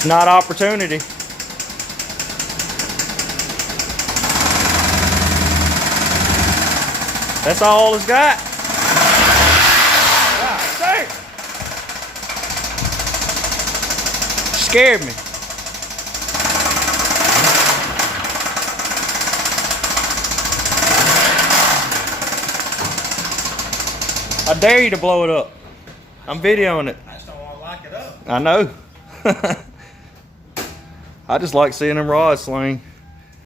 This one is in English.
It's not opportunity. That's all it's got. God dang. Scared me. I dare you to blow it up. I'm videoing it. I just don't want to lock it up. I know. I just like seeing them rods sling.